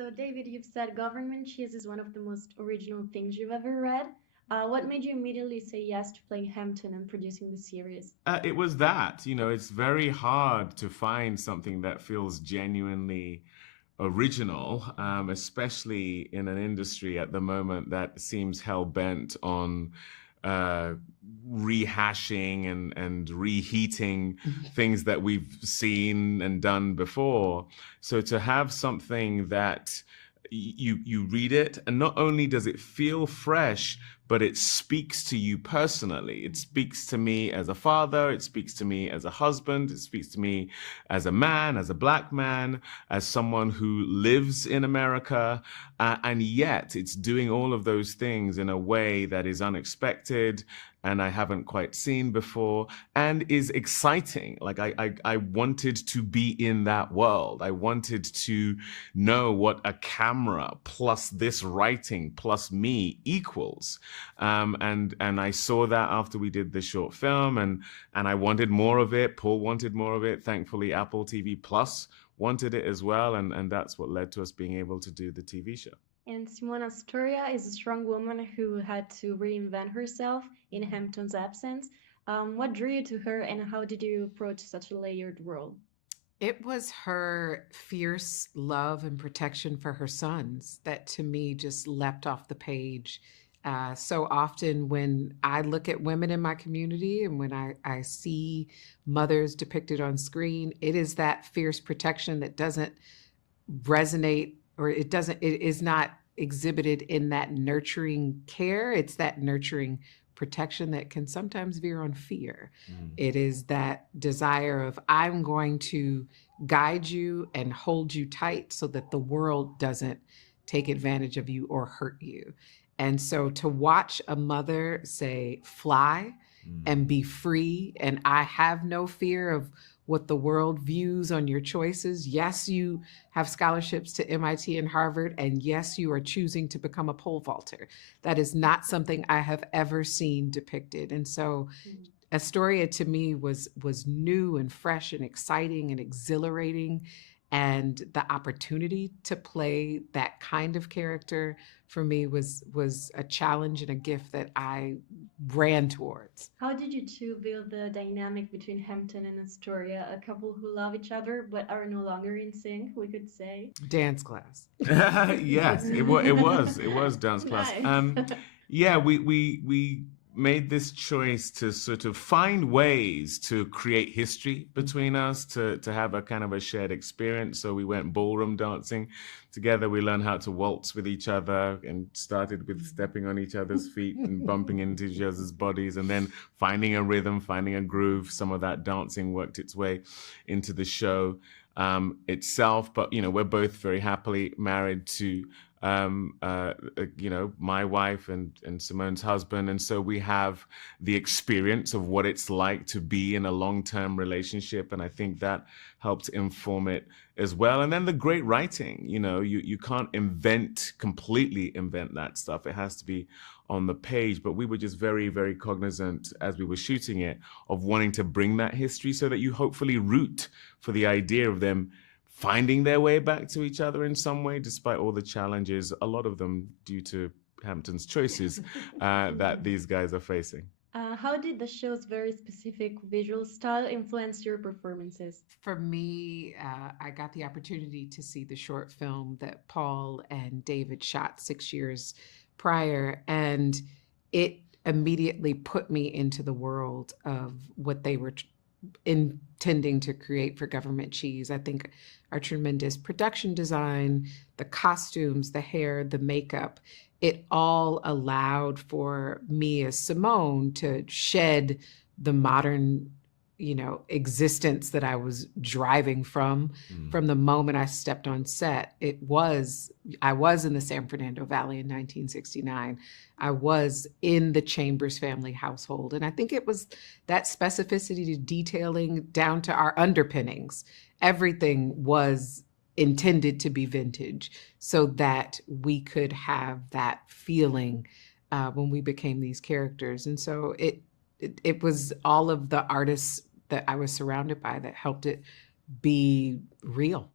So, David, you've said government cheese is one of the most original things you've ever read. What made you immediately say yes to playing Hampton and producing the series? It was that, it's very hard to find something that feels genuinely original, especially in an industry at the moment that seems hell bent on uh, rehashing and reheating things that we've seen and done before. So to have something that you read it, and not only does it feel fresh, but it speaks to you personally. It speaks to me as a father, it speaks to me as a husband, it speaks to me as a man, as a black man, as someone who lives in America, and yet it's doing all of those things in a way that is unexpected and I haven't quite seen before, and is exciting. Like I wanted to be in that world. I wanted to know what a camera plus this writing plus me equals. And I saw that after we did the short film, and I wanted more of it. Paul wanted more of it. Thankfully, Apple TV Plus wanted it as well, and that's what led to us being able to do the TV show. And Simone Astoria is a strong woman who had to reinvent herself in Hampton's absence. What drew you to her, and how did you approach such a layered role? It was her fierce love and protection for her sons that to me just leapt off the page. So often when I look at women in my community and when I see mothers depicted on screen, it is that fierce protection that doesn't resonate, or it is not exhibited in that nurturing care. It's that nurturing protection that can sometimes veer on fear. It is that desire of, I'm going to guide you and hold you tight so that the world doesn't take advantage of you or hurt you. And so to watch a mother say, fly and be free, and I have no fear of what the world views on your choices. Yes, you have scholarships to MIT and Harvard, and yes, you are choosing to become a pole vaulter. That is not something I have ever seen depicted. And so Astoria to me was new and fresh and exciting and exhilarating. And the opportunity to play that kind of character for me was a challenge and a gift that I ran towards. How did you two build the dynamic between Hampton and Astoria, a couple who love each other but are no longer in sync, we could say? Dance class. Yes, it was dance class. Nice. Yeah, we made this choice to sort of find ways to create history between us, to have a kind of a shared experience. So we went ballroom dancing together. We learned how to waltz with each other and started with stepping on each other's feet and bumping into each other's bodies, and then finding a rhythm, finding a groove. Some of that dancing worked its way into the show itself. But, we're both very happily married to my wife and Simone's husband. And so we have the experience of what it's like to be in a long-term relationship. And I think that helped inform it as well. And then the great writing, you can't completely invent that stuff. It has to be on the page. But we were just very, very cognizant as we were shooting it of wanting to bring that history so that you hopefully root for the idea of them finding their way back to each other in some way, despite all the challenges, a lot of them due to Hampton's choices that these guys are facing. How did the show's very specific visual style influence your performances? For me, I got the opportunity to see the short film that Paul and David shot 6 years prior, and it immediately put me into the world of what they were intending to create for Government Cheese. I think our tremendous production design, the costumes, the hair, the makeup, it all allowed for me as Simone to shed the modern, existence that I was driving from the moment I stepped on set. I was in the San Fernando Valley in 1969. I was in the Chambers family household. And I think it was that specificity to detailing down to our underpinnings. Everything was intended to be vintage so that we could have that feeling when we became these characters. And so it was all of the artists that I was surrounded by that helped it be real.